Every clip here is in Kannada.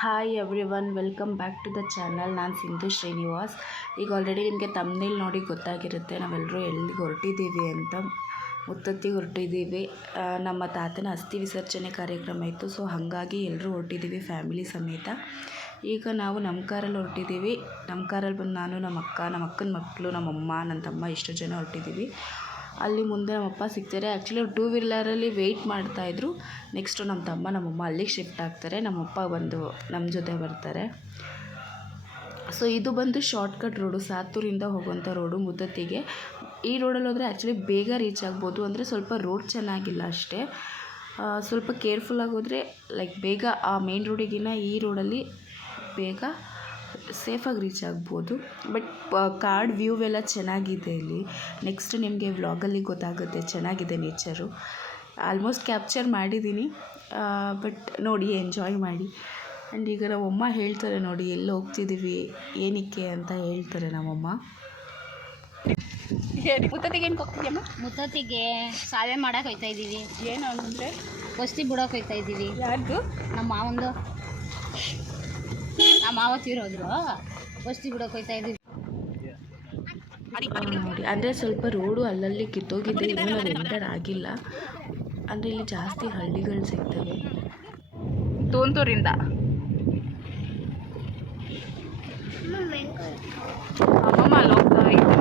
Hi everyone, welcome back to the channel. ನಾನು ಸಿಂಧು ಶ್ರೀನಿವಾಸ್. ಈಗ ಆಲ್ರೆಡಿ ನಿಮಗೆ ತಮ್ಮನೇಲಿ ನೋಡಿ ಗೊತ್ತಾಗಿರುತ್ತೆ ನಾವೆಲ್ಲರೂ ಎಲ್ಲಿಗೆ ಹೊರಟಿದ್ದೀವಿ ಅಂತ. ಮುತ್ತತ್ತಿಗೆ ಹೊರಟಿದ್ದೀವಿ. ನಮ್ಮ ತಾತನ ಅಸ್ಥಿ ವಿಸರ್ಜನೆ ಕಾರ್ಯಕ್ರಮ ಇತ್ತು, ಸೊ ಹಾಗಾಗಿ ಎಲ್ಲರೂ ಹೊರಟಿದ್ದೀವಿ ಫ್ಯಾಮಿಲಿ ಸಮೇತ. ಈಗ ನಾವು ನಮ್ಮ ಕಾರಲ್ಲಿ ಹೊರಟಿದ್ದೀವಿ. ನಮ್ಮ ಕಾರಲ್ಲಿ ಬಂದು ನಾನು, ನಮ್ಮ ಅಕ್ಕ, ನಮ್ಮ ಅಕ್ಕನ ಮಕ್ಕಳು, ನಮ್ಮಮ್ಮ, ನನ್ನ ತಮ್ಮ ಇಷ್ಟು ಜನ ಹೊರಟಿದ್ದೀವಿ. ಅಲ್ಲಿ ಮುಂದೆ ನಮ್ಮಪ್ಪ ಸಿಗ್ತಾರೆ. ಆ್ಯಕ್ಚುಲಿ ಟೂ ವೀಲರಲ್ಲಿ ವೆಯ್ಟ್ ಮಾಡ್ತಾಯಿದ್ರು. ನೆಕ್ಸ್ಟು ನಮ್ಮ ತಮ್ಮ ನಮ್ಮಮ್ಮ ಅಲ್ಲಿಗೆ ಶಿಫ್ಟ್ ಆಗ್ತಾರೆ. ನಮ್ಮಪ್ಪ ಬಂದು ನಮ್ಮ ಜೊತೆ ಬರ್ತಾರೆ. ಸೊ ಇದು ಬಂದು ಶಾರ್ಟ್ಕಟ್ ರೋಡು, ಸಾತೂರಿಂದ ಹೋಗುವಂಥ ರೋಡು ಮುದ್ದತ್ತಿಗೆ. ಈ ರೋಡಲ್ಲಿ ಹೋದರೆ ಆ್ಯಕ್ಚುಲಿ ಬೇಗ ರೀಚ್ ಆಗ್ಬೋದು. ಅಂದರೆ ಸ್ವಲ್ಪ ರೋಡ್ ಚೆನ್ನಾಗಿಲ್ಲ ಅಷ್ಟೇ. ಸ್ವಲ್ಪ ಕೇರ್ಫುಲ್ಲಾಗಿ ಹೋದರೆ ಲೈಕ್ ಬೇಗ ಆ ಮೇನ್ ರೋಡಿಗಿನ್ನ ಈ ರೋಡಲ್ಲಿ ಬೇಗ ಸೇಫಾಗಿ ರೀಚ್ ಆಗ್ಬೋದು. ಬಟ್ ಕಾರ್ಡ್ ವ್ಯೂ ಎಲ್ಲ ಚೆನ್ನಾಗಿದೆ ಇಲ್ಲಿ. ನೆಕ್ಸ್ಟ್ ನಿಮಗೆ ವ್ಲಾಗಲ್ಲಿ ಗೊತ್ತಾಗುತ್ತೆ, ಚೆನ್ನಾಗಿದೆ ನೇಚರು. ಆಲ್ಮೋಸ್ಟ್ ಕ್ಯಾಪ್ಚರ್ ಮಾಡಿದ್ದೀನಿ, ಬಟ್ ನೋಡಿ ಎಂಜಾಯ್ ಮಾಡಿ. ಆ್ಯಂಡ್ ಈಗ ನಮ್ಮಮ್ಮ ಹೇಳ್ತಾರೆ ನೋಡಿ ಎಲ್ಲಿ ಹೋಗ್ತಿದ್ದೀವಿ ಏನಕ್ಕೆ ಅಂತ ಹೇಳ್ತಾರೆ ನಮ್ಮಮ್ಮ. ಮುತ್ತತ್ತಿಗೆ ಏನಕ್ಕೆ ಹೋಗ್ತಿದ್ಯಮ್ಮ? ಮುತ್ತತ್ತಿಗೆ ಸಾವೆ ಮಾಡಕ್ಕೆ ಹೋಗ್ತಾ ಇದ್ದೀವಿ. ಏನು ಅಂದರೆ ವಸ್ತಿ ಬಿಡೋಕೆ ಹೋಗ್ತಾ ಇದ್ದೀವಿ. ಯಾರ್ದು? ನಮ್ಮ ಮಾವಂದು. ನಮ್ಮ ಮಾವ ತೀರೋದ್ರು, ವಸ್ತಿ ಬಿಡೋಕೆ ಹೋಗ್ತಾ ಇದ್ದೀವಿ. ನೋಡಿ ಅಂದರೆ ಸ್ವಲ್ಪ ರೋಡು ಅಲ್ಲಲ್ಲಿ ಕಿತ್ತೋಗಿದೆ, ಇನ್ನೂ ನಾವು ಎಂಟರ್ ಆಗಿಲ್ಲ. ಅಂದರೆ ಇಲ್ಲಿ ಜಾಸ್ತಿ ಹಳ್ಳಿಗಳು ಸಿಗ್ತವೆ. ತೋಂತೂರಿಂದ ಅಮ್ಮಮ್ಮ ಅಲ್ಲಿ ಹೋಗ್ತಾ ಇತ್ತು.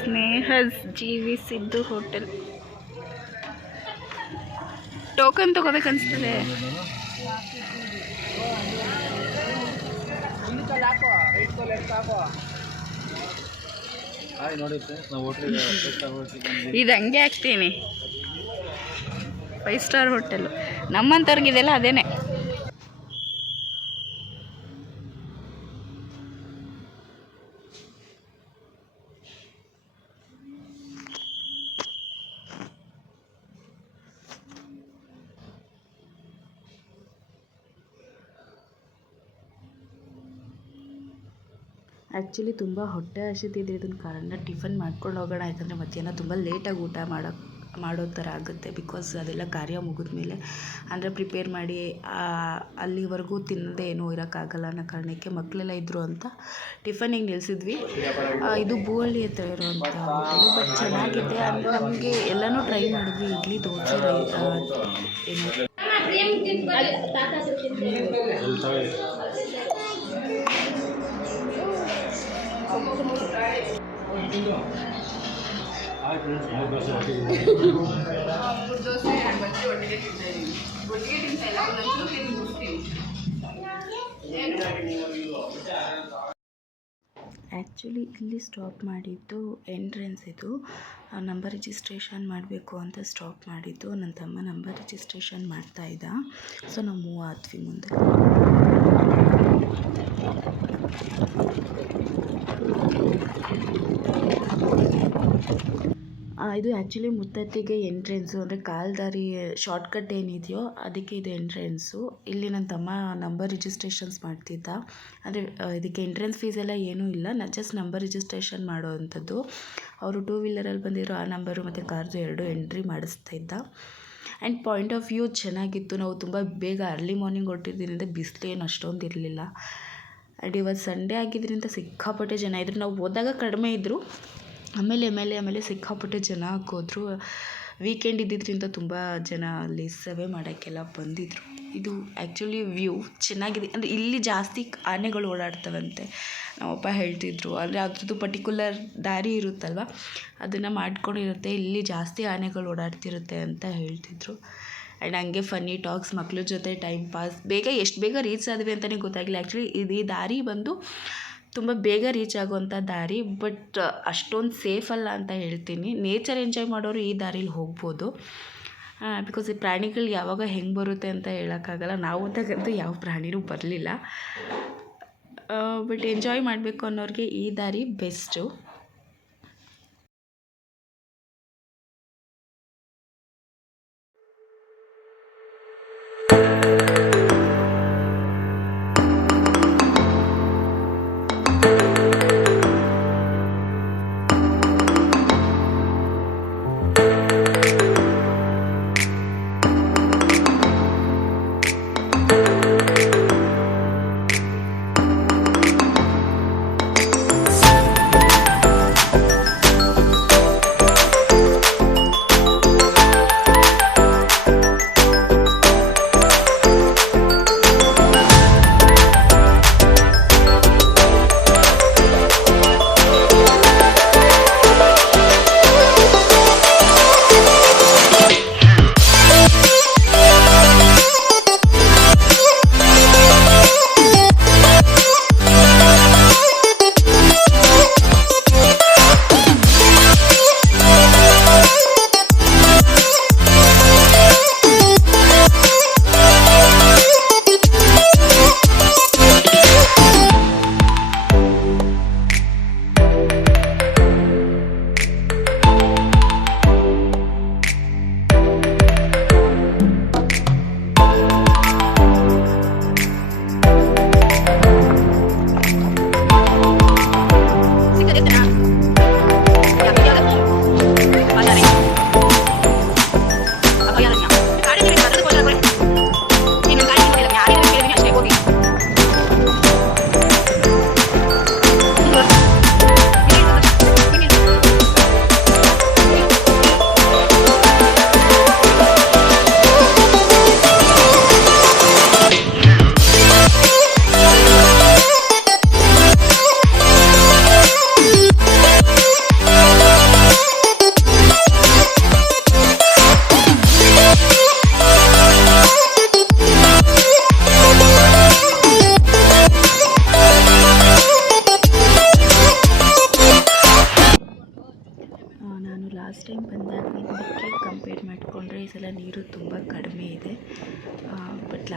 ಸ್ನೇಹಸ್ ಜೀವಿ ಸಿದ್ದು ಹೋಟೆಲ್. ಟೋಕನ್ ತಗೋಬೇಕು ಅನಿಸ್ತದೆ. ಇದು ಹಂಗೆ ಹಾಕ್ತೀನಿ. 5 ಸ್ಟಾರ್ ಹೋಟೆಲು ನಮ್ಮಂಥವ್ರಿಗಿದೆಲ್ಲ ಅದೇನೆ. ಆ್ಯಕ್ಚುಲಿ ತುಂಬ ಹೊಟ್ಟೆ ಹಸಿತಿದೆ. ಇದನ್ನ ಕಾರಣ ಟಿಫನ್ ಮಾಡ್ಕೊಂಡು ಹೋಗೋಣ, ಯಾಕಂದರೆ ಮಧ್ಯಾಹ್ನ ತುಂಬ ಲೇಟಾಗಿ ಊಟ ಮಾಡೋ ಥರ ಆಗುತ್ತೆ. ಬಿಕಾಸ್ ಅದೆಲ್ಲ ಕಾರ್ಯ ಮುಗಿದ್ಮೇಲೆ ಅಂದರೆ ಪ್ರಿಪೇರ್ ಮಾಡಿ ಅಲ್ಲಿವರೆಗೂ ತಿನ್ನದೇ ಏನೂ ಇರೋಕ್ಕಾಗಲ್ಲ ಅನ್ನೋ ಕಾರಣಕ್ಕೆ ಮಕ್ಕಳೆಲ್ಲ ಇದ್ದರು ಅಂತ ಟಿಫನಿಗೆ ನಿಲ್ಲಿಸಿದ್ವಿ. ಇದು ಭೂಹಳ್ಳಿ ಹತ್ರ ಇರೋವಂಥ ಹೋಟೆಲು, ಬಟ್ ಚೆನ್ನಾಗಿದೆ. ಅಂದರೆ ನಮಗೆ ಎಲ್ಲನೂ ಟ್ರೈ ಮಾಡಿದ್ವಿ. ಇಡ್ಲಿ, ದೋಸೆ, ಏನು ಆ್ಯಕ್ಚುಲಿ ಇಲ್ಲಿ ಸ್ಟಾಪ್ ಮಾಡಿದ್ದು ಎಂಟ್ರೆನ್ಸ್. ಇದು ನಂಬರ್ ರಿಜಿಸ್ಟ್ರೇಷನ್ ಮಾಡಬೇಕು ಅಂತ ಸ್ಟಾಪ್ ಮಾಡಿದ್ದು. ನನ್ನ ತಮ್ಮ ನಂಬರ್ ರಿಜಿಸ್ಟ್ರೇಷನ್ ಮಾಡ್ತಾಯಿದ್ದ. ಸೊ ನಾವು ಮೂವ್ ಆದ್ವಿ ಮುಂದೆ. ಇದು ಆ್ಯಕ್ಚುಲಿ ಮುತ್ತತ್ತಿಗೆ ಎಂಟ್ರೆನ್ಸು, ಅಂದರೆ ಕಾಲ್ದಾರಿ ಶಾರ್ಟ್ಕಟ್ ಏನಿದೆಯೋ ಅದಕ್ಕೆ ಇದು ಎಂಟ್ರೆನ್ಸು. ಇಲ್ಲಿ ನನ್ನ ತಮ್ಮ ನಂಬರ್ ರಿಜಿಸ್ಟ್ರೇಷನ್ಸ್ ಮಾಡ್ತಿದ್ದ. ಅಂದರೆ ಇದಕ್ಕೆ ಎಂಟ್ರೆನ್ಸ್ ಫೀಸ್ ಎಲ್ಲ ಏನೂ ಇಲ್ಲ, ಜಸ್ಟ್ ನಂಬರ್ ರಿಜಿಸ್ಟ್ರೇಷನ್ ಮಾಡೋ ಅಂಥದ್ದು. ಅವರು ಟೂ ವೀಲರಲ್ಲಿ ಬಂದಿರೋ ಆ ನಂಬರು ಮತ್ತು ಕಾರ್ದು 2 ಎಂಟ್ರಿ ಮಾಡಿಸ್ತಾಯಿದ್ದ. ಆ್ಯಂಡ್ ಪಾಯಿಂಟ್ ಆಫ್ ವ್ಯೂ ಚೆನ್ನಾಗಿತ್ತು. ನಾವು ತುಂಬ ಬೇಗ ಅರ್ಲಿ ಮಾರ್ನಿಂಗ್ ಹೊರಟಿದ್ದರಿಂದ ಬಿಸಿಲು ಏನು ಅಷ್ಟೊಂದು ಇರಲಿಲ್ಲ. ಆ್ಯಂಡ್ ಇವತ್ತು ಸಂಡೇ ಆಗಿದ್ದರಿಂದ ಸಿಕ್ಕಾಪಟ್ಟೆ ಜನ ಇದ್ದರು. ನಾವು ಹೋದಾಗ ಕಡಿಮೆ ಇದ್ದರು, ಆಮೇಲೆ ಸಿಕ್ಕಾಪಟ್ಟೆ ಜನ ಹಾಕೋದ್ರು. ವೀಕೆಂಡ್ ಇದ್ದಿದ್ದರಿಂದ ತುಂಬ ಜನ ಅಲ್ಲಿ ಸೇವೆ ಮಾಡೋಕ್ಕೆಲ್ಲ ಬಂದಿದ್ದರು. ಇದು ಆ್ಯಕ್ಚುಲಿ ವ್ಯೂ ಚೆನ್ನಾಗಿದೆ. ಅಂದರೆ ಇಲ್ಲಿ ಜಾಸ್ತಿ ಆನೆಗಳು ಓಡಾಡ್ತವಂತೆ, ನಮ್ಮಪ್ಪ ಹೇಳ್ತಿದ್ರು. ಅಂದರೆ ಅದ್ರದ್ದು ಪರ್ಟಿಕ್ಯುಲರ್ ದಾರಿ ಇರುತ್ತಲ್ವ, ಅದನ್ನು ಮಾಡ್ಕೊಂಡಿರುತ್ತೆ. ಇಲ್ಲಿ ಜಾಸ್ತಿ ಆನೆಗಳು ಓಡಾಡ್ತಿರುತ್ತೆ ಅಂತ ಹೇಳ್ತಿದ್ರು. ಆ್ಯಂಡ್ ಹಂಗೆ ಫನ್ನಿ ಟಾಕ್ಸ್, ಮಕ್ಳ ಜೊತೆ ಟೈಮ್ ಪಾಸ್. ಎಷ್ಟು ಬೇಗ ರೀಚ್ ಆದ್ವಿ ಅಂತಲೇ ಗೊತ್ತಾಗಿಲ್ಲ. ಆ್ಯಕ್ಚುಲಿ ಈ ದಾರಿ ಬಂದು ತುಂಬ ಬೇಗ ರೀಚ್ ಆಗುವಂಥ ದಾರಿ, ಬಟ್ ಅಷ್ಟೊಂದು ಸೇಫ್ ಅಲ್ಲ ಅಂತ ಹೇಳ್ತೀನಿ. ನೇಚರ್ ಎಂಜಾಯ್ ಮಾಡೋರು ಈ ದಾರೀಲಿ ಹೋಗ್ಬೋದು. ಬಿಕಾಸ್ ಈ ಪ್ರಾಣಿಗಳು ಯಾವಾಗ ಹೆಂಗೆ ಬರುತ್ತೆ ಅಂತ ಹೇಳೋಕ್ಕಾಗಲ್ಲ. ನಾವು ಅಂತಾಗಂತೂ ಯಾವ ಪ್ರಾಣಿನೂ ಬರಲಿಲ್ಲ. ಬಟ್ ಎಂಜಾಯ್ ಮಾಡಬೇಕು ಅನ್ನೋರಿಗೆ ಈ ದಾರಿ ಬೆಸ್ಟು.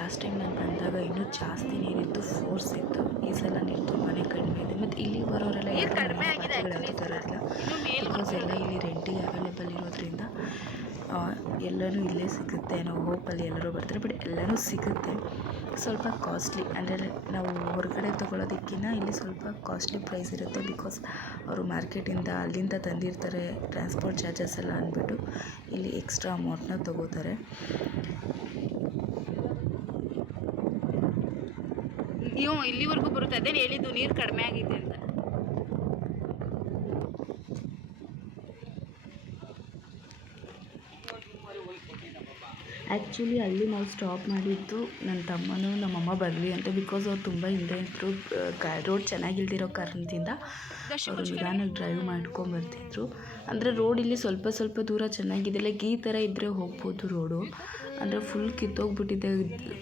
ಲಾಸ್ಟ್ ಟೈಮ್ ನಾನು ಬಂದಾಗ ಇನ್ನೂ ಜಾಸ್ತಿ ನೀರಿತ್ತು, ಫೋರ್ಸ್ ಇತ್ತು. ಈ ಸಲ ನೀರು ತುಂಬಾ ಕಡಿಮೆ ಇದೆ. ಮತ್ತು ಇಲ್ಲಿ ಬರೋರೆಲ್ಲ ಕಡಿಮೆ ಆಗಿದೆ ಬಿಕಾಸ್ ಎಲ್ಲ ಇಲ್ಲಿ ರೆಂಟಿಗೆ ಅವೈಲೇಬಲ್ ಇರೋದ್ರಿಂದ ಎಲ್ಲನೂ ಇಲ್ಲೇ ಸಿಗುತ್ತೆ. ನಾವು ಹೋಪಲ್ಲಿ ಎಲ್ಲರೂ ಬರ್ತಾರೆ, ಬಟ್ ಎಲ್ಲನೂ ಸಿಗುತ್ತೆ. ಸ್ವಲ್ಪ ಕಾಸ್ಟ್ಲಿ, ಅಂದರೆ ನಾವು ಹೊರಗಡೆ ತೊಗೊಳೋದಕ್ಕಿಂತ ಇಲ್ಲಿ ಸ್ವಲ್ಪ ಕಾಸ್ಟ್ಲಿ ಪ್ರೈಸ್ ಇರುತ್ತೆ. ಬಿಕಾಸ್ ಅವರು ಮಾರ್ಕೆಟಿಂದ ಅಲ್ಲಿಂದ ತಂದಿರ್ತಾರೆ, ಟ್ರಾನ್ಸ್ಪೋರ್ಟ್ ಚಾರ್ಜಸ್ ಎಲ್ಲ ಅಂದ್ಬಿಟ್ಟು ಇಲ್ಲಿ ಎಕ್ಸ್ಟ್ರಾ ಅಮೌಂಟ್ನ ತೊಗೋತಾರೆ. ಇಲ್ಲಿವರೆಗೂ ಬರುತ್ತೆ, ಅದೇನು ಹೇಳಿದ್ದು ನೀರು ಕಡಿಮೆ ಆಗಿದೆ ಅಂತ. ಆ್ಯಕ್ಚುಲಿ ಅಲ್ಲಿ ನಾವು ಸ್ಟಾಪ್ ಮಾಡಿದ್ದು ನನ್ನ ತಮ್ಮನೂ ನಮ್ಮಮ್ಮ ಬರಲಿ ಅಂತ. ಬಿಕಾಸ್ ಅವ್ರು ತುಂಬ ಹಿಂದೆ ಇದ್ದರು, ರೋಡ್ ಚೆನ್ನಾಗಿಲ್ದಿರೋ ಕಾರಣದಿಂದ ಅವರು ನಿಧಾನಕ್ಕೆ ಡ್ರೈವ್ ಮಾಡ್ಕೊಂಬರ್ತಿದ್ರು. ಅಂದರೆ ರೋಡ್ ಇಲ್ಲಿ ಸ್ವಲ್ಪ ಸ್ವಲ್ಪ ದೂರ ಚೆನ್ನಾಗಿದೆ, ಲೈಕ್ ಈ ಥರ ಇದ್ದರೆ ಹೋಗ್ಬೋದು ರೋಡು. ಅಂದರೆ ಫುಲ್ ಕಿತ್ತೋಗ್ಬಿಟ್ಟಿದೆ,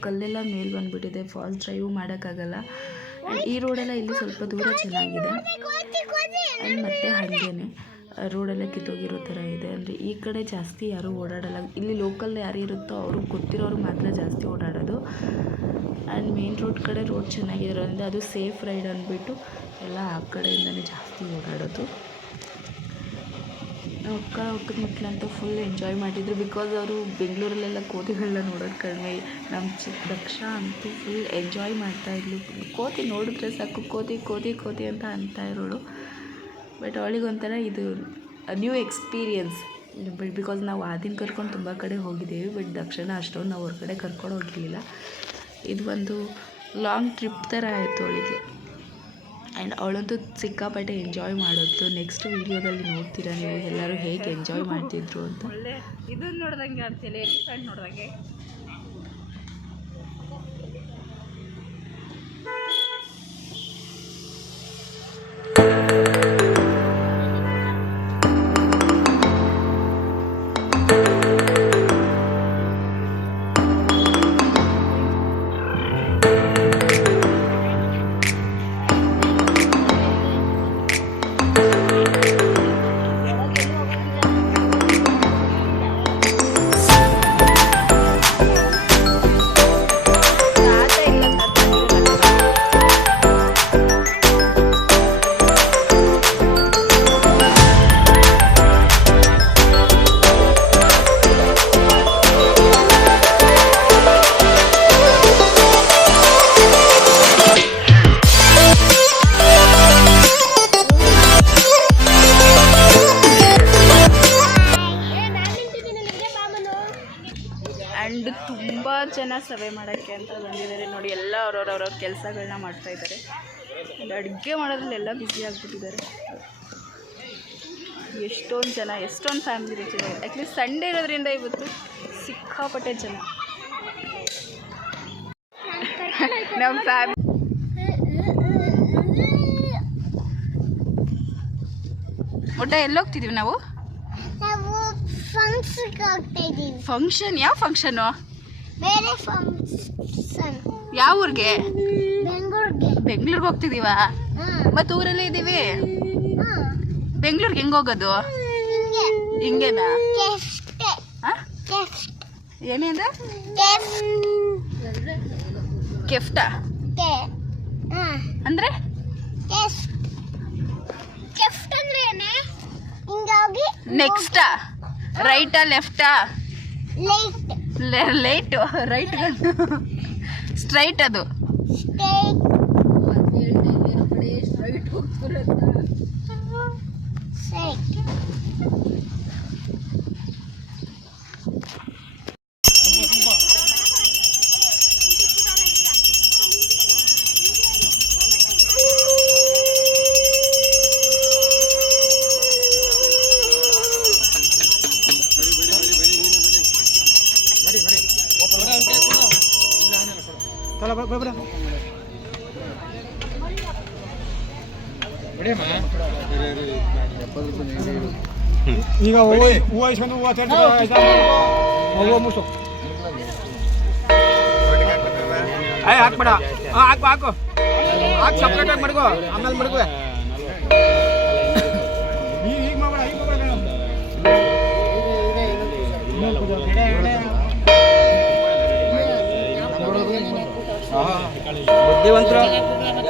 ಕಲ್ಲೆಲ್ಲ ಮೇಲೆ ಬಂದುಬಿಟ್ಟಿದೆ, ಫಾಸ್ಟ್ ಡ್ರೈವ್ ಮಾಡೋಕ್ಕಾಗಲ್ಲ. ಆ್ಯಂಡ್ ಈ ರೋಡೆಲ್ಲ ಇಲ್ಲಿ ಸ್ವಲ್ಪ ದೂರ ಚೆನ್ನಾಗಿದೆ. ಆ್ಯಂಡ್ ಮತ್ತು ಹಾಗೇನೆ ರೋಡೆಲ್ಲ ಕಿತ್ತೋಗಿರೋ ಥರ ಇದೆ. ಅಂದರೆ ಈ ಕಡೆ ಜಾಸ್ತಿ ಯಾರೂ ಓಡಾಡಲ್ಲ, ಇಲ್ಲಿ ಲೋಕಲ್ ಯಾರು ಇರುತ್ತೋ ಅವರು ಗೊತ್ತಿರೋರು ಮಾತ್ರ ಜಾಸ್ತಿ ಓಡಾಡೋದು. ಆ್ಯಂಡ್ ಮೇನ್ ರೋಡ್ ಕಡೆ ರೋಡ್ ಚೆನ್ನಾಗಿರೋದ್ರಿಂದ ಅದು ಸೇಫ್ ರೈಡ್ ಅಂದ್ಬಿಟ್ಟು ಎಲ್ಲ ಆ ಕಡೆಯಿಂದನೇ ಜಾಸ್ತಿ ಓಡಾಡೋದು. ಅಕ್ಕ ಅಕ್ಕದ ಮಕ್ಕಳಂತೂ ಫುಲ್ ಎಂಜಾಯ್ ಮಾಡಿದರು. ಬಿಕಾಸ್ ಅವರು ಬೆಂಗಳೂರಲ್ಲೆಲ್ಲ ಕೋತಿಗಳನ್ನ ನೋಡೋದು ಕಡಿಮೆ. ನಮ್ಮ ದಕ್ಷ ಅಂತೂ ಫುಲ್ ಎಂಜಾಯ್ ಮಾಡ್ತಾಯಿದ್ಲು. ಕೋತಿ ನೋಡಿದ್ರೆ ಸಾಕು ಕೋತಿ ಕೋತಿ ಕೋತಿ ಅಂತ ಅಂತ ಇರೋಳು. ಬಟ್ ಅವಳಿಗೊಂಥರ ಇದು ನ್ಯೂ ಎಕ್ಸ್ಪೀರಿಯನ್ಸ್. ಬಿಕಾಸ್ ನಾವು ಆದಿನ ಕರ್ಕೊಂಡು ತುಂಬ ಕಡೆ ಹೋಗಿದ್ದೀವಿ, ಬಟ್ ದಕ್ಷಿಣ ಅಷ್ಟೊಂದು ನಾವು ಹೊರಗಡೆ ಕರ್ಕೊಂಡು ಹೋಗಿರಲಿಲ್ಲ. ಇದು ಒಂದು ಲಾಂಗ್ ಟ್ರಿಪ್ ಥರ ಆಯಿತು ಅವಳಿಗೆ. ಆ್ಯಂಡ್ ಅವಳಂತೂ ಸಿಕ್ಕಾಪಟ್ಟೆ ಎಂಜಾಯ್ ಮಾಡೋದು. ನೆಕ್ಸ್ಟ್ ವೀಡಿಯೋದಲ್ಲಿ ನೋಡ್ತೀರಾ ನೀವು ಎಲ್ಲರೂ ಹೇಗೆ ಎಂಜಾಯ್ ಮಾಡ್ತಿದ್ರು ಅಂತ. ಒಳ್ಳೆ ಇದನ್ನು ನೋಡ್ದಂಗೆ ಆಗ್ತಿಲ್ಲ, ಎಲಿಫೆಂಟ್ ನೋಡ್ದಂಗೆ. ಆ್ಯಂಡ್ ತುಂಬ ಜನ ಸಭೆ ಮಾಡೋಕ್ಕೆ ಅಂತ ಬಂದಿದ್ದಾರೆ ನೋಡಿ. ಎಲ್ಲ ಅವ್ರವ್ರ ಕೆಲಸಗಳನ್ನ ಮಾಡ್ತಾಯಿದ್ದಾರೆ. ಅಡುಗೆ ಮಾಡೋದ್ರಲ್ಲೆಲ್ಲ ಬ್ಯುಸಿ ಆಗಿಬಿಟ್ಟಿದ್ದಾರೆ. ಎಷ್ಟೊಂದು ಜನ, ಎಷ್ಟೊಂದು ಫ್ಯಾಮಿಲಿ ರೀಚ್ ಇದೆ. ಅಟ್ಲೀಸ್ಟ್ ಸಂಡೇ ಇರೋದ್ರಿಂದ ಇವತ್ತು ಸಿಕ್ಕಾಪಟ್ಟೆ ಜನ. ನಮ್ಮ ಫ್ಯಾಮಿಲಿ ಒಟ್ಟ ಎಲ್ಲೋಗ್ತಿದ್ದೀವಿ ನಾವು? ಫಂಕ್ಷನ್? ಯಾವ ಫಂಕ್ಷನು? ಯಾವ ಊರಿಗೆ? ಬೆಂಗಳೂರಿಗೆ ಹೋಗ್ತಿದೀವ? ಮತ್ತೆ ಊರಲ್ಲೇ ಇದ್ದೀವಿ. ಬೆಂಗಳೂರಿಗೆ ಹೆಂಗೆ ಹೋಗೋದು? ಹಿಂಗೇನಾ? ಏನೇಂದ? ಕೆಫ್ಟಾ ಅಂದ್ರೆ? ನೆಕ್ಸ್ಟಾ? ರೈಟಾ ಲೆಫ್ಟಾ? Light right, straight. ಅದು ಈಗ ಹೂವು ಇಸ್ಕೊಂಡು ಹೂವು ಹೂವು ಮುಸು ಹಾಕ್ಬೇಡ. ಹಾಕು ಹಾಕು ಹಾಕಿ ಸಪ್ರೇಟಾಗಿ ಮಡ್ಗೋ, ಆಮೇಲೆ ಮಡ್ಗುವೆ. ಈಗ ಮಾಡಬೇಡ, ಈಗ ಮಾಡಬೇಡ. ಬುದ್ಧಿವಂತರು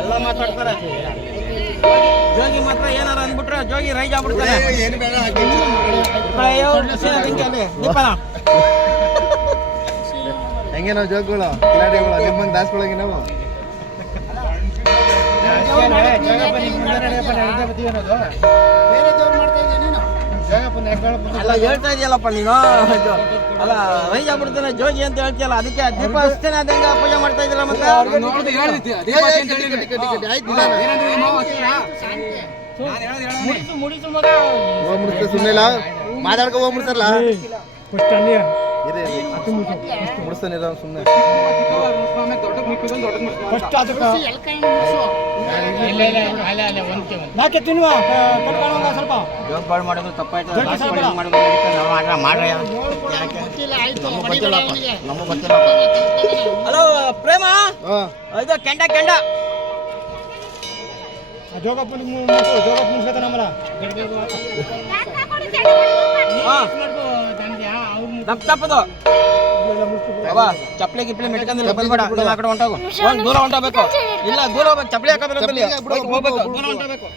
ಎಲ್ಲ ಮಾತಾಡ್ತಾರೆ. ಜೋಗಿ ಮಾತ್ರ ಏನಾರ ಅಂದ್ಬಿಟ್ರೆ ಜೋಗಿ ರೈಜ್ ಆಗ್ಬಿಡ್ತಾರೆ. ಹೆಂಗೆ ನಾವು ಜೋಗ್ಗಳು ಕಿಲಾಡಿಗಳು ನಿಮ್ಮಂಗೆ ದಾಸ್ಕೊಳಗೆ ನಾವು ಅಲ್ಲ ಹೇಳ್ತಾ ಇದೆಯಲ್ಲಪ್ಪ ನೀನು. ಅಲ್ಲ ರೈಜ್ ಆಗ್ಬಿಡ್ತಾನೆ ಜೋಗಿ ಅಂತ ಹೇಳ್ತೀಯಲ್ಲ, ಅದಕ್ಕೆ ದೀಪ ಹಚ್ತೇನೆ ಅದಂಗ ಪೂಜೆ ಮಾಡ್ತಾ ಇದ್ದೀರ ಮತ್ತೆ. ಸುಮ್ಮನೆ ಮಾತಾಡ್ಕೊ ಹೋಗ್ಬಿಡ್ತಾರಲ್ಲ ಮುಡಿಸ್ತಾನೆ ಸುಮ್ಮನೆ ಸ್ವಲ್ಪ ಜೋಗ್ಗಳು ಮಾಡೋದು ತಪ್ಪಾಯ್ತು. ಹಲೋ ಪ್ರೇಮ, ಇದು ಕೆಂಡ ಕೆಂಡ ಜೋಗಪ್ಪ ತಪ್ಪದು ಚಪ್ಪಲಿ ಗಿಪ್ಲಿ ಮೆಟ್ಕಂದಿಲ್ಲ ಬರ್ಬೇಡ. ನೀನ್ ಆ ಕಡೆ ಹೊಂಟೋಗು, ದೂರ ಹೊಂಟೋಗ್ಬೇಕು. ಇಲ್ಲ ದೂರ ಹೋಗ್ಬೇಕು, ಚಪ್ಪಲಿ ಹಾಕೋಬೇಕು, ದೂರ ಹೊಂಟೋಗ್ಬೇಕು.